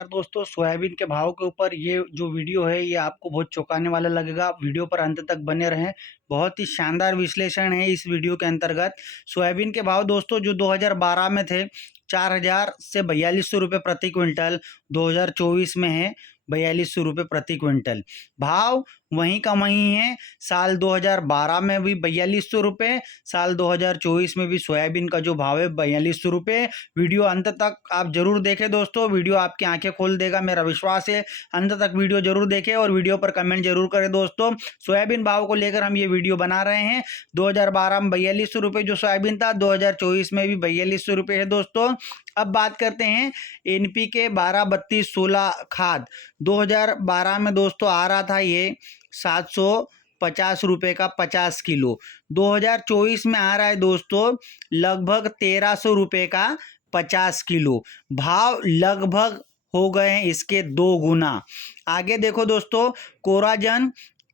दोस्तों, सोयाबीन के भाव के ऊपर ये जो वीडियो है ये आपको बहुत चौंकाने वाला लगेगा। वीडियो पर अंत तक बने रहें। बहुत ही शानदार विश्लेषण है इस वीडियो के अंतर्गत। सोयाबीन के भाव दोस्तों जो 2012 में थे 4000 से 4200 रुपये प्रति क्विंटल, 2024 में है 4200 रुपये प्रति क्विंटल। भाव वहीं का वहीं है। साल 2012 में भी 4200 रुपये, साल 2024 में भी सोयाबीन का जो भाव है 4200 रुपये। वीडियो अंत तक आप जरूर देखें दोस्तों, वीडियो आपकी आंखें खोल देगा, मेरा विश्वास है। अंत तक वीडियो जरूर देखें और वीडियो पर कमेंट जरूर करें दोस्तों। सोयाबीन भाव को लेकर हम ये वीडियो बना रहे हैं। 2012 में 4200 रुपये जो सोयाबीन था, 2024 में भी 4200 रुपये है दोस्तों। अब बात करते हैं एनपीके 12-32-16 खाद। 2012 में दोस्तों आ रहा था ये 750 रुपये का 50 किलो। 2024 में आ रहा है दोस्तों लगभग 1300 रुपये का 50 किलो। भाव लगभग हो गए हैं इसके 2 गुना। आगे देखो दोस्तों, कोराजन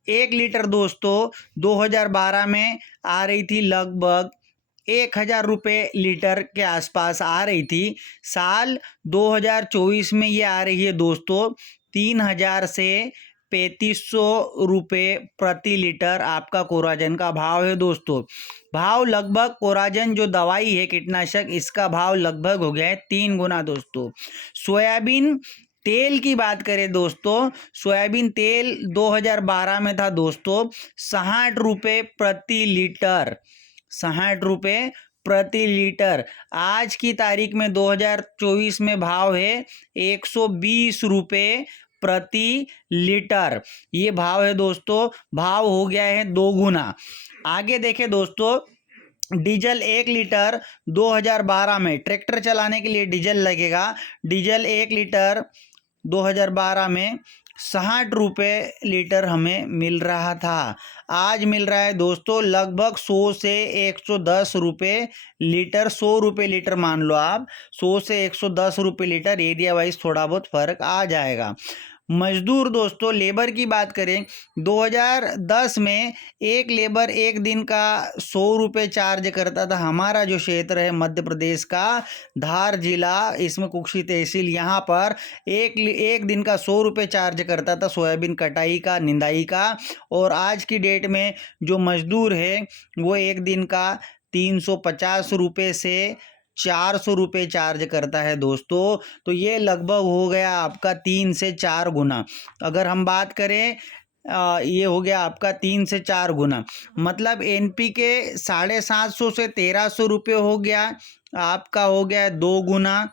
1 लीटर दोस्तों 2012 में आ रही थी लगभग 1000 रुपये लीटर के आसपास आ रही थी। साल 2024 में ये आ रही है दोस्तों 3000 से 3500 रुपये प्रति लीटर आपका कोराजन का भाव है दोस्तों। भाव लगभग कोराजन जो दवाई है कीटनाशक, इसका भाव लगभग हो गया है 3 गुना दोस्तों। सोयाबीन तेल की बात करें दोस्तों, सोयाबीन तेल 2012 में था दोस्तों 60 रुपये प्रति लीटर, 60 रुपये प्रति लीटर। आज की तारीख में 2024 में भाव है 120 रुपये प्रति लीटर। ये भाव है दोस्तों। भाव हो गया है 2 गुना। आगे देखें दोस्तों, डीजल 1 लीटर 2012 में ट्रैक्टर चलाने के लिए डीजल लगेगा। डीजल 1 लीटर 2012 में 60 रुपये लीटर हमें मिल रहा था। आज मिल रहा है दोस्तों लगभग 100 से 110 रुपये लीटर। 100 रुपये लीटर मान लो आप, 100 से 110 रुपये लीटर। एरिया वाइज थोड़ा बहुत फर्क आ जाएगा। मजदूर दोस्तों लेबर की बात करें, 2010 में एक लेबर एक दिन का 100 रुपये चार्ज करता था। हमारा जो क्षेत्र है मध्य प्रदेश का धार जिला, इसमें कुक्षी तहसील, यहाँ पर एक दिन का 100 रुपये चार्ज करता था सोयाबीन कटाई का, निंदाई का। और आज की डेट में जो मजदूर है वो एक दिन का 350 रुपये से 400 रुपये चार्ज करता है दोस्तों। तो ये लगभग हो गया आपका 3 से 4 गुना। अगर हम बात करें ये हो गया आपका 3 से 4 गुना, मतलब एनपीके 750 से 1300 रुपये हो गया, आपका हो गया 2 गुना।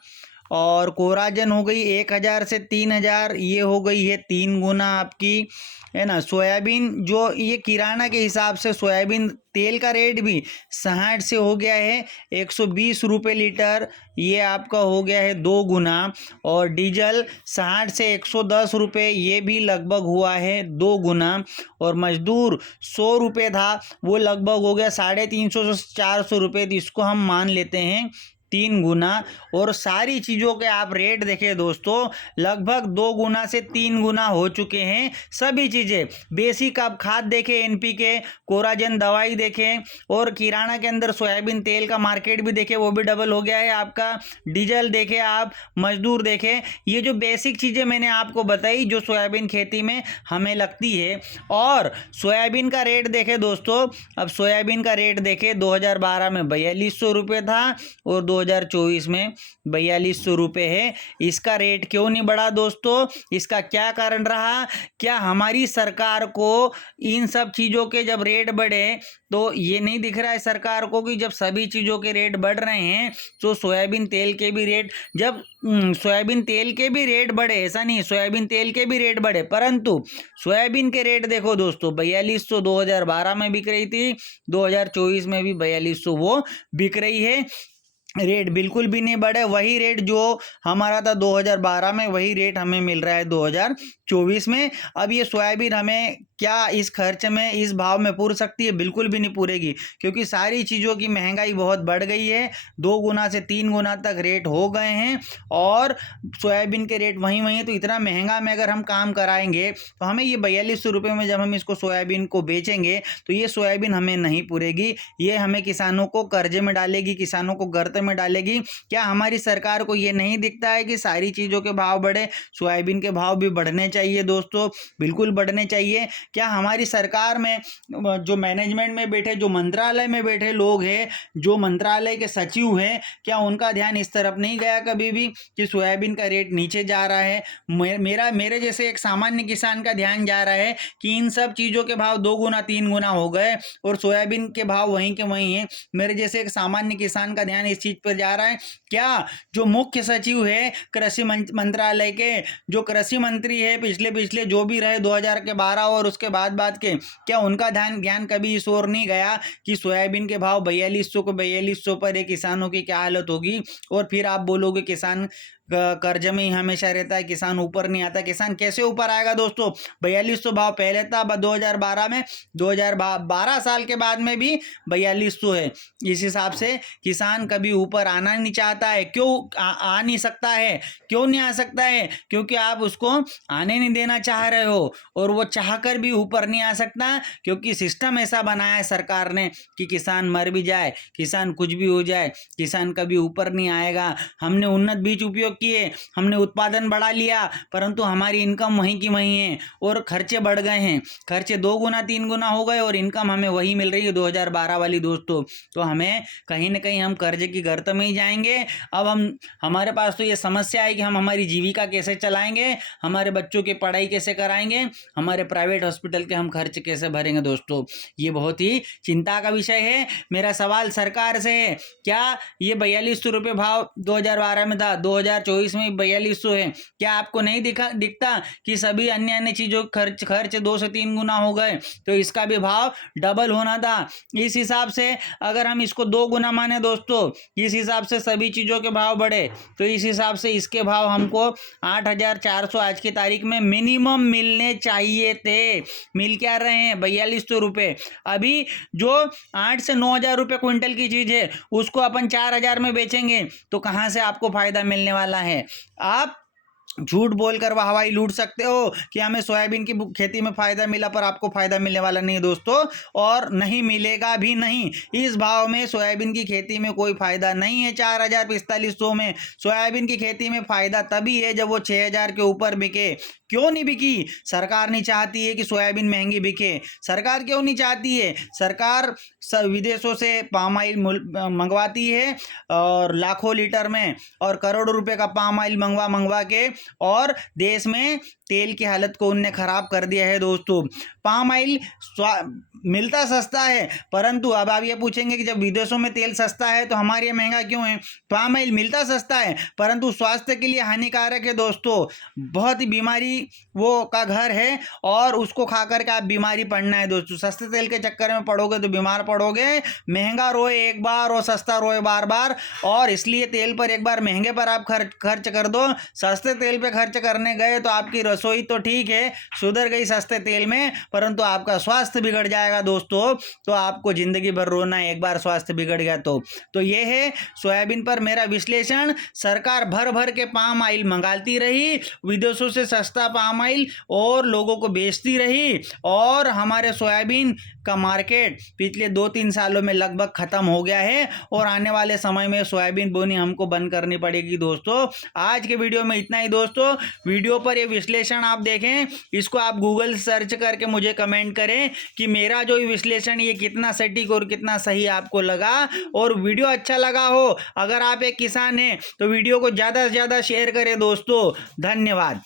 और कोराजन हो गई 1000 से 3000, ये हो गई है 3 गुना आपकी, है ना। सोयाबीन जो ये किराना के हिसाब से सोयाबीन तेल का रेट भी 60 से हो गया है 120 रुपये लीटर, ये आपका हो गया है 2 गुना। और डीजल 60 से 110 रुपये, ये भी लगभग हुआ है 2 गुना। और मजदूर 100 रुपये था, वो लगभग हो गया 350 से 400 रुपये, तो इसको हम मान लेते हैं 3 गुना। और सारी चीज़ों के आप रेट देखें दोस्तों लगभग 2 गुना से 3 गुना हो चुके हैं सभी चीज़ें। बेसिक आप खाद देखें, एनपीके, कोराजन दवाई देखें, और किराना के अंदर सोयाबीन तेल का मार्केट भी देखें, वो भी डबल हो गया है आपका। डीजल देखें आप, मजदूर देखें, ये जो बेसिक चीज़ें मैंने आपको बताई जो सोयाबीन खेती में हमें लगती है। और सोयाबीन का रेट देखें दोस्तों, अब सोयाबीन का रेट देखें 2012 में 4200 रुपये था और 2024 में 4200 रुपये है। इसका रेट क्यों नहीं बढ़ा दोस्तों? इसका क्या कारण रहा? क्या हमारी सरकार को इन सब चीज़ों के जब रेट बढ़े तो ये नहीं दिख रहा है सरकार को कि जब सभी चीज़ों के रेट बढ़ रहे हैं तो सोयाबीन तेल के भी रेट, जब सोयाबीन तेल के भी रेट बढ़े, ऐसा नहीं सोयाबीन तेल के भी रेट बढ़े, परंतु सोयाबीन के रेट देखो दोस्तों 4200 2012 में बिक रही थी, 2024 में भी 4200 वो बिक रही है। रेट बिल्कुल भी नहीं बढ़े। वही रेट जो हमारा था 2012 में, वही रेट हमें मिल रहा है 2024 में। अब ये सोयाबीन हमें क्या इस खर्च में, इस भाव में पूर सकती है? बिल्कुल भी नहीं पूरेगी, क्योंकि सारी चीज़ों की महंगाई बहुत बढ़ गई है। 2 गुना से 3 गुना तक रेट हो गए हैं और सोयाबीन के रेट वहीं वहीं। तो इतना महंगा में अगर हम काम कराएंगे तो हमें ये 4200 रुपये में जब हम इसको सोयाबीन को बेचेंगे तो ये सोयाबीन हमें नहीं पूरेगी। ये हमें किसानों को कर्जे में डालेगी, किसानों को गर्त में डालेगी। क्या हमारी सरकार को ये नहीं दिखता है कि सारी चीज़ों के भाव बढ़े, सोयाबीन के भाव भी बढ़ने चाहिए दोस्तों, बिल्कुल बढ़ने चाहिए। क्या हमारी सरकार में जो मैनेजमेंट में बैठे, जो मंत्रालय में बैठे लोग हैं, जो मंत्रालय के सचिव हैं, क्या उनका ध्यान इस तरफ नहीं गया कभी भी कि सोयाबीन का रेट नीचे जा रहा है? मेरे जैसे एक सामान्य किसान का ध्यान जा रहा है कि इन सब चीज़ों के भाव 2 गुना 3 गुना हो गए और सोयाबीन के भाव वहीं के वहीं हैं। मेरे जैसे एक सामान्य किसान का ध्यान इस चीज़ पर जा रहा है। क्या जो मुख्य सचिव है कृषि मंत्रालय के, जो कृषि मंत्री है पिछले जो भी रहे 2012 और उसके बाद के, क्या उनका ज्ञान कभी इस ओर नहीं गया कि सोयाबीन के भाव 4200 पर एक किसानों की क्या हालत होगी? और फिर आप बोलोगे किसान कर्ज में ही हमेशा रहता है, किसान ऊपर नहीं आता। किसान कैसे ऊपर आएगा दोस्तों? 4200 भाव पहले था 2012 में, 2012 साल के बाद में भी 4200 है। इस हिसाब से किसान कभी ऊपर आना नहीं चाहता है। क्यों आ नहीं सकता है? क्यों नहीं आ सकता है? क्योंकि आप उसको आने नहीं देना चाह रहे हो और वो चाहकर भी ऊपर नहीं आ सकता, क्योंकि सिस्टम ऐसा बनाया है सरकार ने कि किसान मर भी जाए, किसान कुछ भी हो जाए, किसान कभी ऊपर नहीं आएगा। हमने उन्नत बीज उपयोग किए, हमने उत्पादन बढ़ा लिया, परंतु हमारी इनकम वहीं की वहीं है और खर्चे बढ़ गए हैं। खर्चे 2 गुना 3 गुना हो गए और इनकम हमें वही मिल रही है 2012 वाली दोस्तों। तो हमें कहीं ना कहीं हम कर्जे की गर्त में ही जाएंगे। अब हमारे पास तो ये समस्या है कि हम हमारी जीविका कैसे चलाएंगे, हमारे बच्चों की पढ़ाई कैसे कराएंगे, हमारे प्राइवेट हॉस्पिटल के हम खर्च कैसे भरेंगे दोस्तों। ये बहुत ही चिंता का विषय है। मेरा सवाल सरकार से है, क्या ये 4200 रुपये भाव 2012 में था, 2024 में 4200 है? क्या आपको नहीं दिखता कि सभी अन्य चीज़ों खर्च 2 से 3 गुना हो गए? तो इसका भी भाव डबल होना था। इस हिसाब से अगर हम इसको 2 गुना माने दोस्तों, इस हिसाब से सभी चीज़ों के भाव बढ़े, तो इस हिसाब से इसके भाव हमको 8400 आज की तारीख में मिनिमम मिलने चाहिए थे। मिल क्या रहे हैं? 4200 रुपये। अभी जो 8 से 9000 रुपये क्विंटल की चीज़ है उसको अपन 4000 में बेचेंगे तो कहाँ से आपको फायदा मिलने वाला है? आप झूठ बोलकर वाहवाही लूट सकते हो कि हमें सोयाबीन की खेती में फायदा मिला, पर आपको फायदा मिलने वाला नहीं दोस्तों, और नहीं मिलेगा भी नहीं। इस भाव में सोयाबीन की खेती में कोई फायदा नहीं है। 4400 में सोयाबीन की खेती में फायदा तभी है जब वो 6000 के ऊपर बिके। क्यों नहीं बिकी? सरकार नहीं चाहती है कि सोयाबीन महंगी बिके। सरकार क्यों नहीं चाहती है? सरकार विदेशों से पाम ऑयल मंगवाती है और लाखों लीटर में, और करोड़ों रुपए का पाम ऑयल मंगवा के, और देश में तेल की हालत को उनने खराब कर दिया है दोस्तों। पाम ऑयल मिलता सस्ता है, परंतु अब आप ये पूछेंगे कि जब विदेशों में तेल सस्ता है तो हमारे यहाँ महंगा क्यों है? पाम ऑयल मिलता सस्ता है परंतु स्वास्थ्य के लिए हानिकारक है दोस्तों। बहुत ही बीमारी वो का घर है और उसको खा करके आप बीमारी पड़ना है दोस्तों। सस्ते तेल के चक्कर में पड़ोगे तो बीमार पड़ोगे। महंगा रोए एक बार और सस्ता रोए बार बार, और इसलिए तेल पर एक बार महंगे पर आप खर्च कर दो। सस्ते तेल पे खर्च करने गए तो आपकी रसोई तो ठीक है सुधर गई सस्ते तेल में, परंतु आपका स्वास्थ्य बिगड़ जाएगा दोस्तों। तो आपको जिंदगी भर रोना है एक बार स्वास्थ्य बिगड़ गया तो ये है सोयाबीन पर मेरा विश्लेषण। सरकार भर भर के पाम ऑयल मंगाती रही विदेशों से सस्ता पाम ऑयल और लोगों को बेचती रही, और हमारे सोयाबीन का मार्केट पिछले 2-3 सालों में लगभग खत्म हो गया है और आने वाले समय में सोयाबीन बोनी हमको बंद करनी पड़ेगी दोस्तों। आज के वीडियो में इतना ही दोस्तों। वीडियो पर ये विश्लेषण आप देखें, इसको आप गूगल सर्च करके मुझे कमेंट करें कि मेरा जो विश्लेषण ये कितना सटीक और कितना सही आपको लगा। और वीडियो अच्छा लगा हो, अगर आप एक किसान हैं तो वीडियो को ज़्यादा से ज़्यादा शेयर करें दोस्तों। धन्यवाद।